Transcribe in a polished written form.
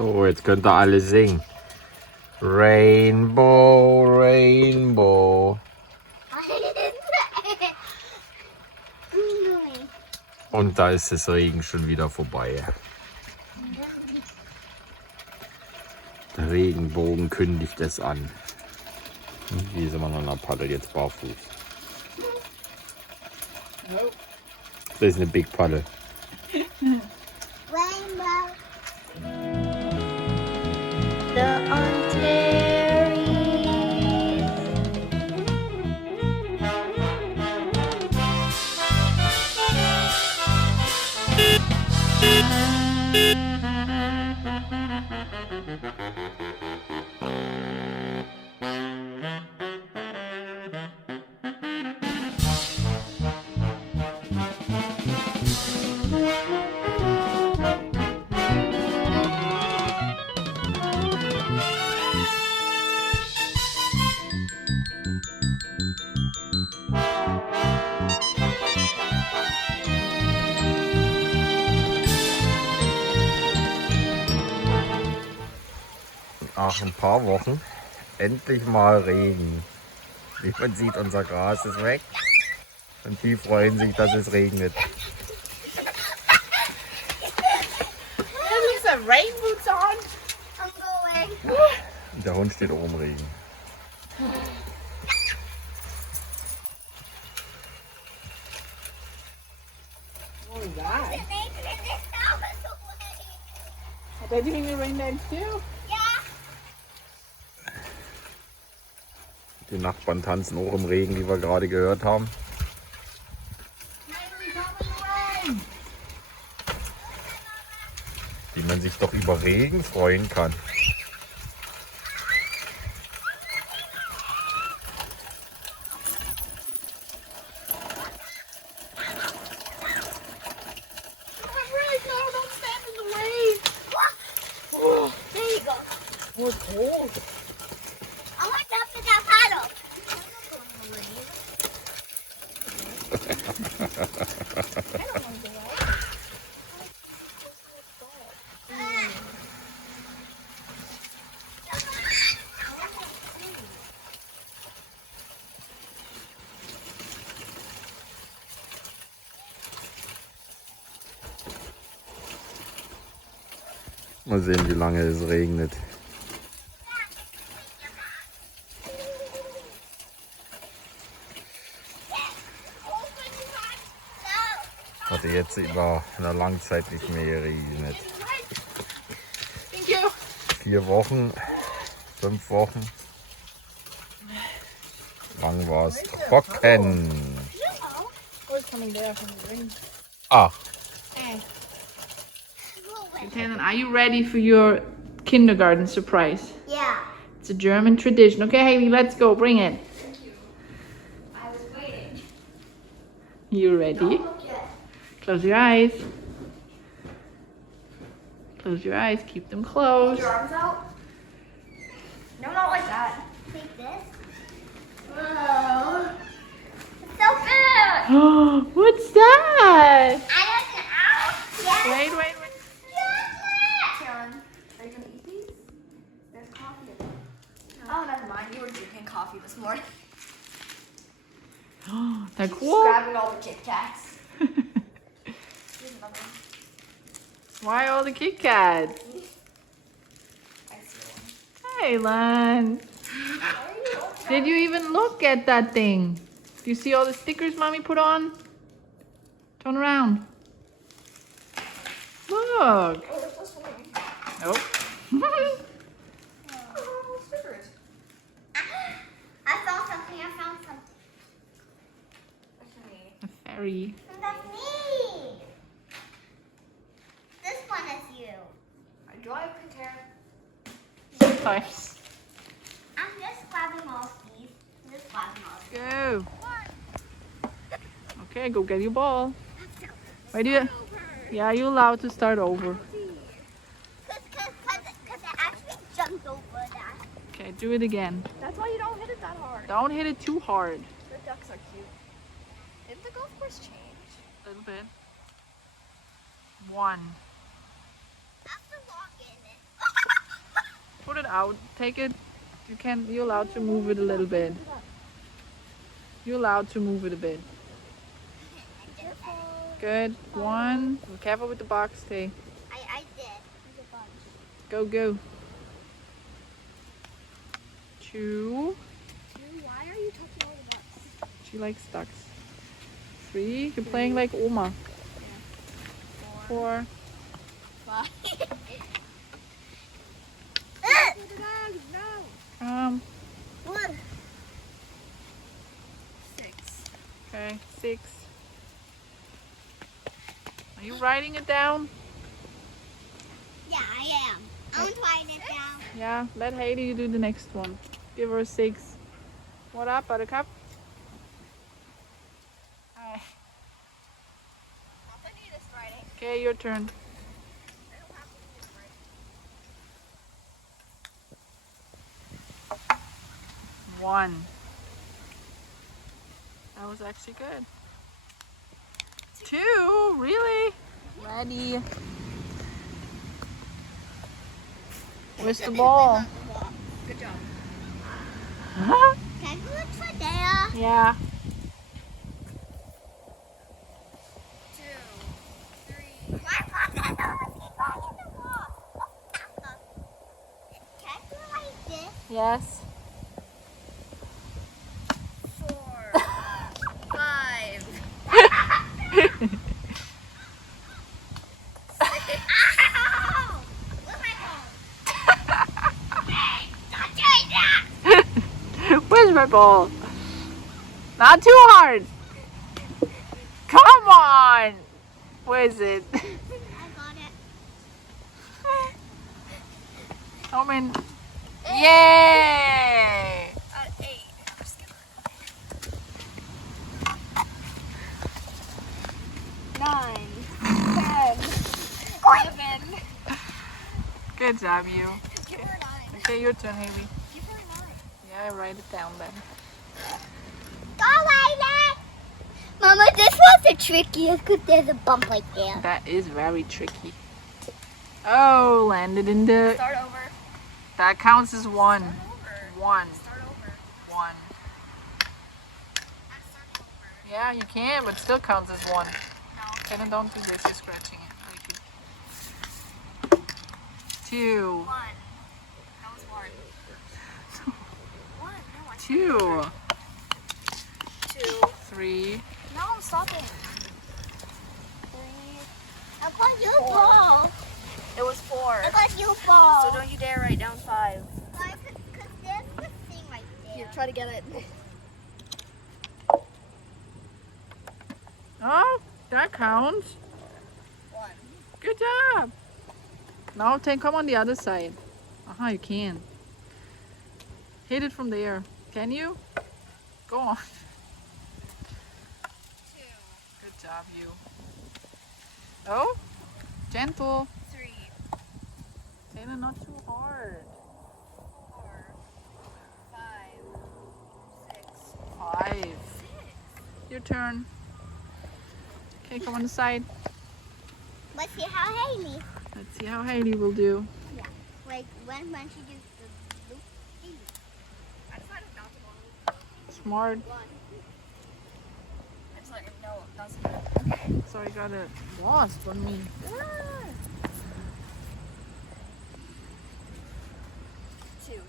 So, jetzt könnt ihr alle singen. Rainbow, Rainbow. Und da ist das Regen schon wieder vorbei. Der Regenbogen kündigt es an. Hier sind wir noch an der Paddel, jetzt barfuß. Das ist eine Big Paddel. Rainbow. Nach ein paar Wochen endlich mal Regen. Wie man sieht, unser Gras ist weg und die freuen sich, dass es regnet. Rainboots on. I'm going. Der Hund steht oben im Regen. What was that? I bet you think it rained there too. Die Nachbarn tanzen auch im Regen, wie wir gerade gehört haben. Wie man sich doch über Regen freuen kann. We're cold. I want to up in that paddle. Mal sehen, wie lange es regnet. Hatte jetzt über einer langen Zeit nicht mehr geregnet. 4 Wochen, 5 Wochen. Lang war es trocken. Ah, Taylor, are you ready for your kindergarten surprise? Yeah. It's a German tradition. Okay, Haley, let's go. Bring it. I was waiting. You ready? Look yet. Close your eyes. Close your eyes. Keep them closed. Your arms out. No, not like that. Take this. Whoa. It's so good. What's that? I don't know. Yes. Wait, wait, wait. Karen, are you gonna eat these? There's coffee in them. Oh, never mind. You were drinking coffee this morning. They're Just cool. grabbing all the Kit Kats. Here's another one. Why all the Kit Kats? I see Hey, Lan. one. Why are you opening Did you even look at that thing? Do you see all the stickers Mommy put on? Turn around. Look. Oh, there's this one. Nope. Oh, stickers. I saw something. I found something. What's me? A fairy. That's me. This one is you. Do I have pink hair? Nice. I'm just grabbing all of these. I'm just grabbing all of these. Go. Okay, go get your ball. Why do you? Yeah, you're allowed to start over. Because it actually jumped over that. Okay, do it again. That's why you don't hit it that hard. Don't hit it too hard. The ducks are cute. Didn't the golf course change? A little bit. 1. After walking it. out. Take it. You can. You're allowed to move it a little bit. You're allowed to move it a bit. Good. One. Be careful with the box, Tay. I did. There's a bunch. Go, go. Two. Why are you touching all the bugs? She likes ducks. Three. You're playing like Oma. Four. 5. Um. 1. 6. Okay. 6. Are you writing it down? Yeah, I am. I'm writing it down. Yeah. Let Haley do the next one. Give her a 6. What up, Buttercup? Hi. I need this writing. Okay, your turn. I don't have to do this writing. 1. That was actually good. 2? Really? Ready. Where's the ball? Good job. Huh? Can you look for there? Yeah. 2, 3. My father knows he's going in the wall. Can you like this? Yes. 4, 5. Ow! Where's my phone? Don't do that! Where's my ball? Not too hard. Come on. Where is it? I got it. How many? Yay! 8. Nine, 10, 11. Good job, you. Give her a 9. Okay, your turn, Haley. Give her a 9. Yeah, write it down then. Go away, Mama, this was the trickiest because there's a bump right there. That is very tricky. Oh, landed in the. Start over. That counts as 1. Start over. 1. Start over. 1. I'm starting over. Yeah, you can, but still counts as 1. No. Canon, don't do this. You're scratching it. Break it. 2. 1. That was 1. 1. No, I 2. 2. 3. No, I'm stopping. 3. I got you fall. It was 4. I got you fall. So don't you dare write down 5. Because there's the thing right there. Here, try to get it. Oh, that counts. 1. Good job. Now, come on the other side. You can. Hit it from there. Can you? Go on. 2. Good job, you. Oh, gentle. 3. Taylor, not too hard. 4. 5. 6. 5. Your turn. Okay, come on the side. Let's see how Haley. Let's see how Haley will do. Like when she does the loop. Haley. I decided not to go. Smart. 1. It's like, no, that's So I got a wasp on me. 2.